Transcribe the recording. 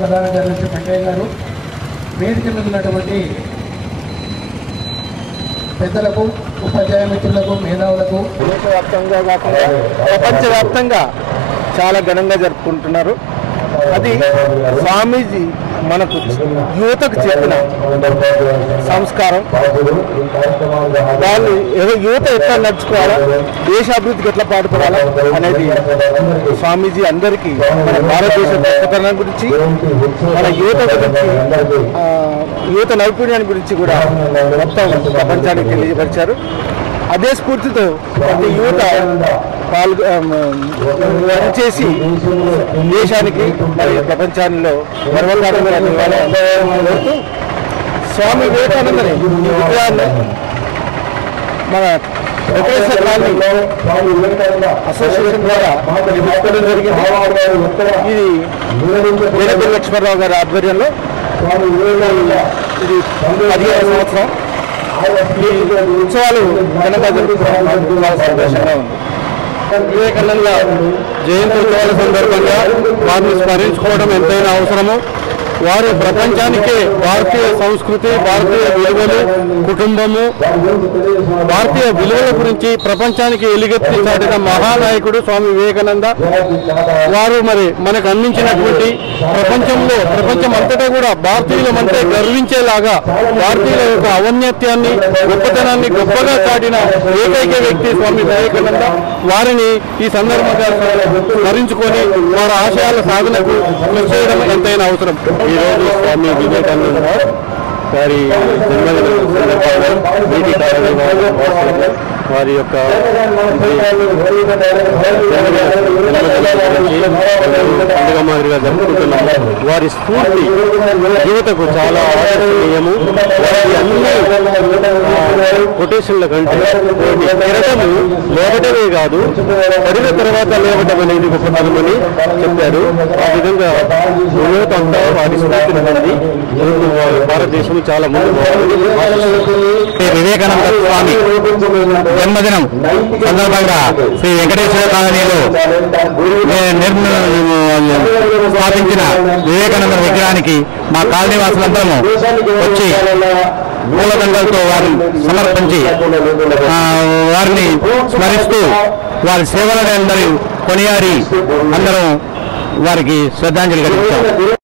ప్రధాన కార్యదర్శి వెంకయ్య గారు, వేదిక మీద ఉన్నటువంటి పెద్దలకు, ఉపాధ్యాయ మిత్రులకు, మేధావులకు దేశవ్యాప్తంగా కాకుండా ప్రపంచవ్యాప్తంగా చాలా ఘనంగా జరుపుకుంటున్నారు. అది స్వామీజీ మనకు యువతకు చెప్పిన సంస్కారం. వాళ్ళు యువత ఎట్లా నడుచుకోవాలా, దేశాభివృద్ధికి ఎట్లా పాటుపడాలా అనేది స్వామీజీ అందరికీ మన భారతదేశ గొప్పతనం గురించి, మన యువత గురించి, యువత నైపుణ్యాన్ని గురించి కూడా మొత్తం ప్రపంచానికి తెలియపరిచారు. అదే స్ఫూర్తితో ప్రతి యువత చేసి దేశానికి మరియు ప్రపంచాల్లో గర్వకారణమైన కోరుతూ స్వామి వివేకానందని విగ్రహాన్ని మన వెంకటేశ్వర కాలనీ అసోసియేషన్ ద్వారా పెట్టుకోవడం జరిగింది. ఇది వీరభద్ర లక్ష్మణరావు గారి ఆధ్వర్యంలో ఇది 15వ సంవత్సరం. ఈ ఉత్సవాలు ఘనంగా జరుపుకోవడం సంతోషంగా ఉంది. వివేకానంద జయంతి ఉత్సవాల సందర్భంగా వారిని స్మరించుకోవడం ఎంతైనా అవసరము. వారు ప్రపంచానికే భారతీయ సంస్కృతి, భారతీయ విలువలు, కుటుంబము, భారతీయ విలువల గురించి ప్రపంచానికి ఎలుగెత్తి చాటిన మహానాయకుడు స్వామి వివేకానంద. వారు మరి మనకు అందించినటువంటి ప్రపంచం అంతటా కూడా భారతీయులమంటే గర్వించేలాగా భారతీయుల యొక్క ఔన్నత్యాన్ని, గొప్పతనాన్ని గొప్పగా చాటిన ఏకైక వ్యక్తి స్వామి వివేకానంద. వారిని ఈ సందర్భంగా స్మరించుకొని వారి ఆశయాల సాధనకు కృషి చేయడం ఎంతైనా అవసరం. ఈరోజు స్వామి వివేకానంద వారి జన్మదిన సందర్భంగా వీటి కార్యక్రమాలు వారి యొక్క పండుగ మాదిరిగా జరుపుకుంటున్నాము. వారి స్ఫూర్తి యువతకు చాలా ఆదర్శనీయము. వారి అన్ని కొటేషన్ల కంటే కిరటము లేవటమే కాదు, పడిన తర్వాత లేవటం అనేది గొప్పతనమని చెప్పారు. ఆ విధంగా యువత అంతా వారి స్ఫూర్తిని పొంది భారతదేశం చాలా ముందు వివేకానంద స్వామి జన్మదినం సందర్భంగా శ్రీ వెంకటేశ్వర కాలనీలో స్థాపించిన వివేకానంద విగ్రహానికి మా కాలనీ వాసులందరము వచ్చి పూలదండలతో వారిని సమర్పించి వారిని స్మరిస్తూ వారి సేవలను అందరూ కొనియాడి అందరం వారికి శ్రద్ధాంజలి ఘటించారు.